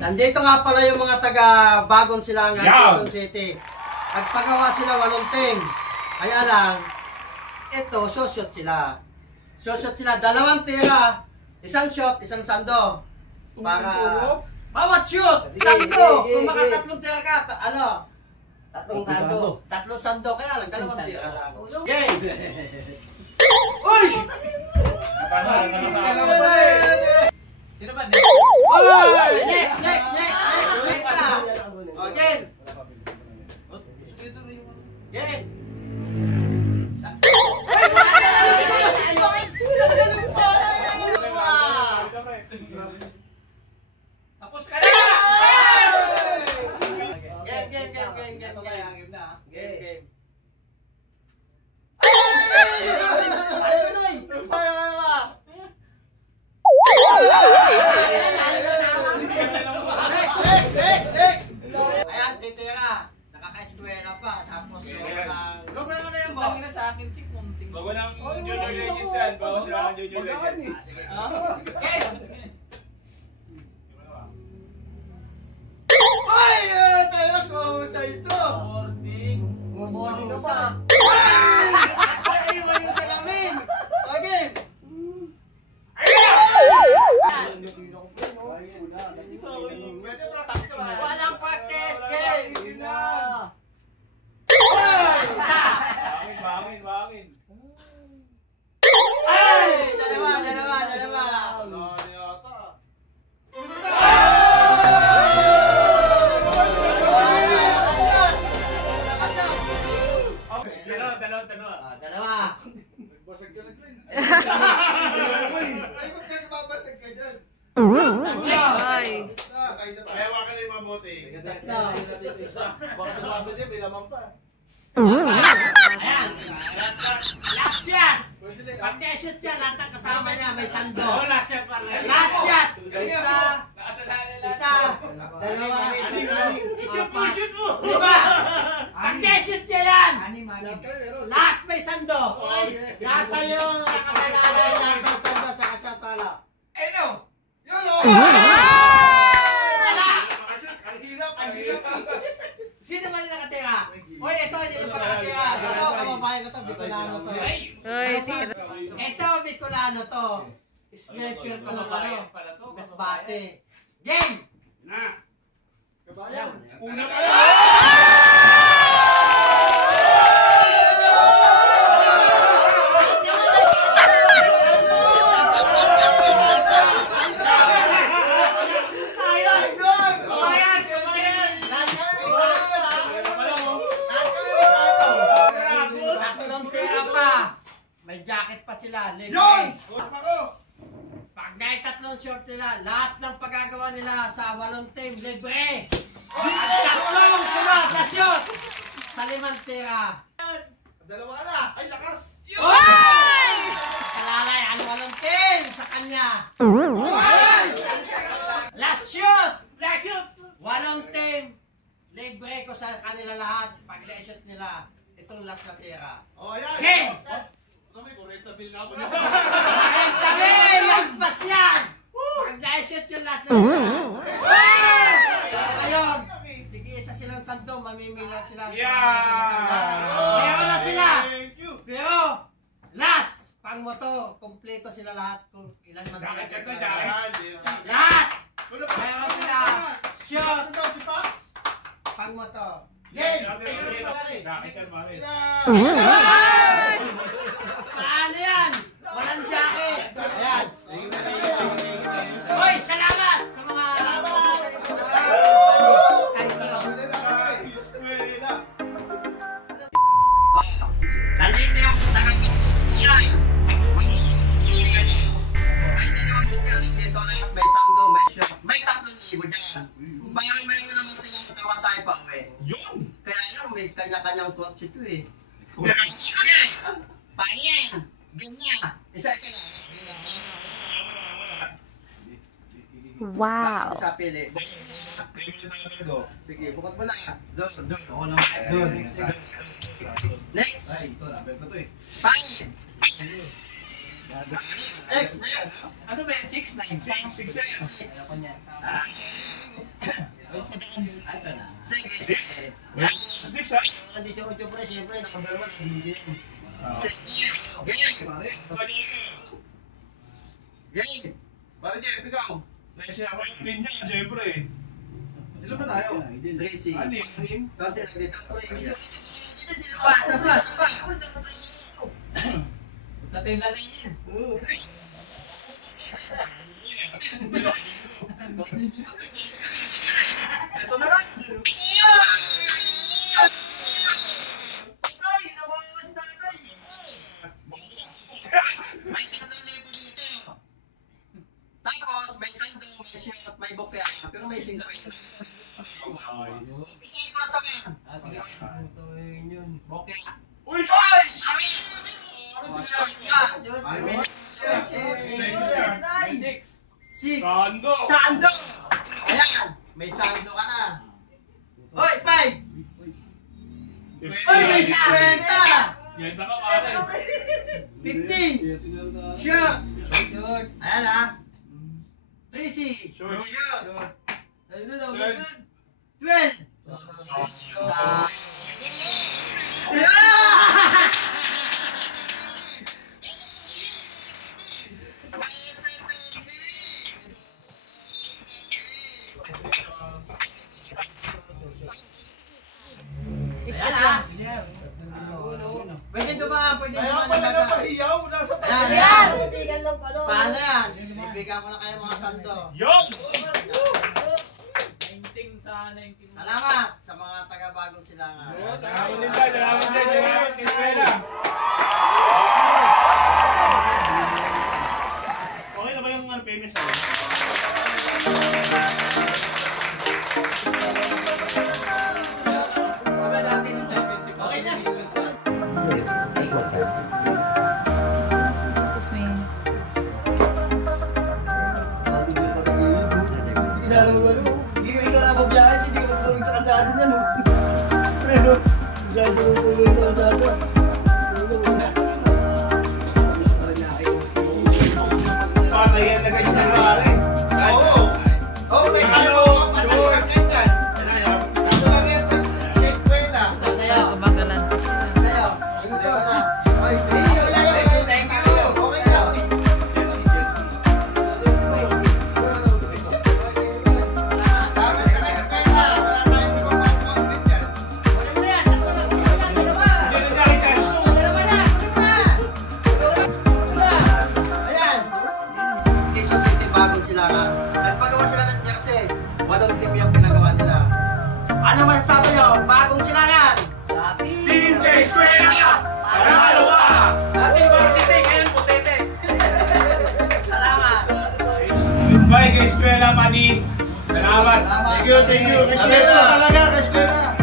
Nandito nga pala yung mga taga Bagong Silangan, Quezon City. Nagpagawa sila 8 team. Kaya lang, ito, shot sila. Shot sila, 2 tira, 1 shot, 1 sando. Para, bawat shoot, sando. Kung makatatlong tira ka, ano? 3 sando. 3 sando, kaya lang, 2 tira lang. Game! Uy! Sino ba? Next! Game! Game! Tapos ka na! Game. Ayan, titira. Nakaka-eskwela pa. Tapos logo na yan ba? Bakit sa akin, chick, munting. Bago ng Junior Legends yan. Bago sila ng Junior Legends. Sige. Ay! Tayo sa ito! Morning ka pa. Ay, iwan yung salamin! Okay! Walang practice game! Bangin. Ay! Dalawa! Dalawa! Nagbasag ka na, Glenn. Ay, magkakababasag ka dyan. Ay. Kaya ka na yung mga bote. Baka tumabot yan, may laman pa. Ayan! Last shot! Pag na-shoot yan, lahat ng kasama niya may sando. Last shot pa rin. Last shot! Isa, dalawa, Shoot mo! diba? Pag na-shoot niya yan, lahat may sando. Nasa yung nakasalalay lahat ng sando sa kasapala. Yun o! Ang hirap. Sino man yung nakatira? Uy, ito, hindi na pa nakatira. Ito, kababayan ko to, Bicolano to. Uy, tira. Ito, Bicolano to. Sniper pa ng ano, Gasbate. Game! Na! Kabayan. Una pa May jacket pa sila. Yun! Pag na-3 short nila, lahat ng pagagawa nila sa 8 team, libre! At 3 sunod na shoot! Sa 5 tira. Dalawa na. Ay, lakas. Oy! Kalalay, ang 8 team sa kanya. Last shoot! 8 team. Libre ko sa kanila lahat. Pag na-shoot nila, itong last na tira. Oh, yan. Game! May 40 bill na ako. Tabi! Lagpas yan! Pag na-shoot yung last na tira. Ngayon, tig-isa silang sando, mamimila sila. Meron na sila. Pero, last, pang moto, kompleto sila lahat kung ilan man sila. Lahat! Meron sila. Shot! Pang moto. Game! Paano yan? Walang jacket. Ayan. Hoy, salamat sa mga... Nandito yung taga-Pistician. May dalawang bukaling dito na may sanggo, may shot. May 3,000 dyan. Bayan mo naman silang pamasahe pa uwi. Yun! Kaya yun, may kanya-kanyang kotse ito eh. Okay, paano yan? Ganyan. Isa-isa na. Wow. Isa pili. Sige, bukat mo na. Doon. Ako naman. Doon. Next. Ay, ito. Number ko to eh. Five. Next. Ano ba yung 6, 9, 6? Ako niya. Ito na. Sige. Six, ha? Wala di siya 8 pre, siyempre, number 1. Hindi din. Sige. Game. Game. Pare Jeff, ikaw. Pressure ako. Pin niya, siyempre. Ilan ba tayo? 3C. Anim. Konti lang dito. Sapa. Tatay na yan. Ito na lang. Ay, nabawas na tay. May 3,000 dito. Tapos, may sando, may shirt, may bokya. Pero may 50. Isa ko sa akin. Sige. Bokya. Uy! Ay! Ay! 6. Sando! Sando! Ayan! May sando ka na. Hoy, 5! Hoy, may 50! Yenta ka, pare. 15! Shoot! Ayan ha. 3C! Shoot. Shoot! Third. 12! Ayan ha. Pwede ito ba? Pwede ito Kaya ba? pala na pahiyaw. Nasa tayo. Ayan! Paano yan? Ibigyan ko na kayo mga sando. Yun! 19 sa 19. Salamat sa mga taga-bagong silangan. Salamat din tayo. Salamat din. Eskwela. Okay na ba yung famous ako? Okay na. Excuse me. Hindi ko isa na mabiyahan, hindi ko kasama sa kalsada niyan. Pero, dahil ko tuloy sa kalsada. Patay yan na kayo sa pare. Oo. Okay, ano? Ano lang yan sa eskwela? Sa'yo. Bakalan pa siya. Sa'yo. Ito na. Ay, thank you. Okay na. Tama sa eskwela. Wala tayong pagpapagpapit yan. Wala mo yan. Wala yan. Dalawa. Hindi na nakita. Dalawa na. Ayan. Quezon City, bagong silangan. Nagpagawa sila ng jersey. Walong team yung pinagawa nila. Ano masasabi nyo? Bagong silangan. Team Eskwela! Panalo ka! Ating varsity, ngayon putete. Salamat. Goodbye kay Eskwela, Manny. Salamat. Salamat. Thank you. Eskwela talaga, eskwela.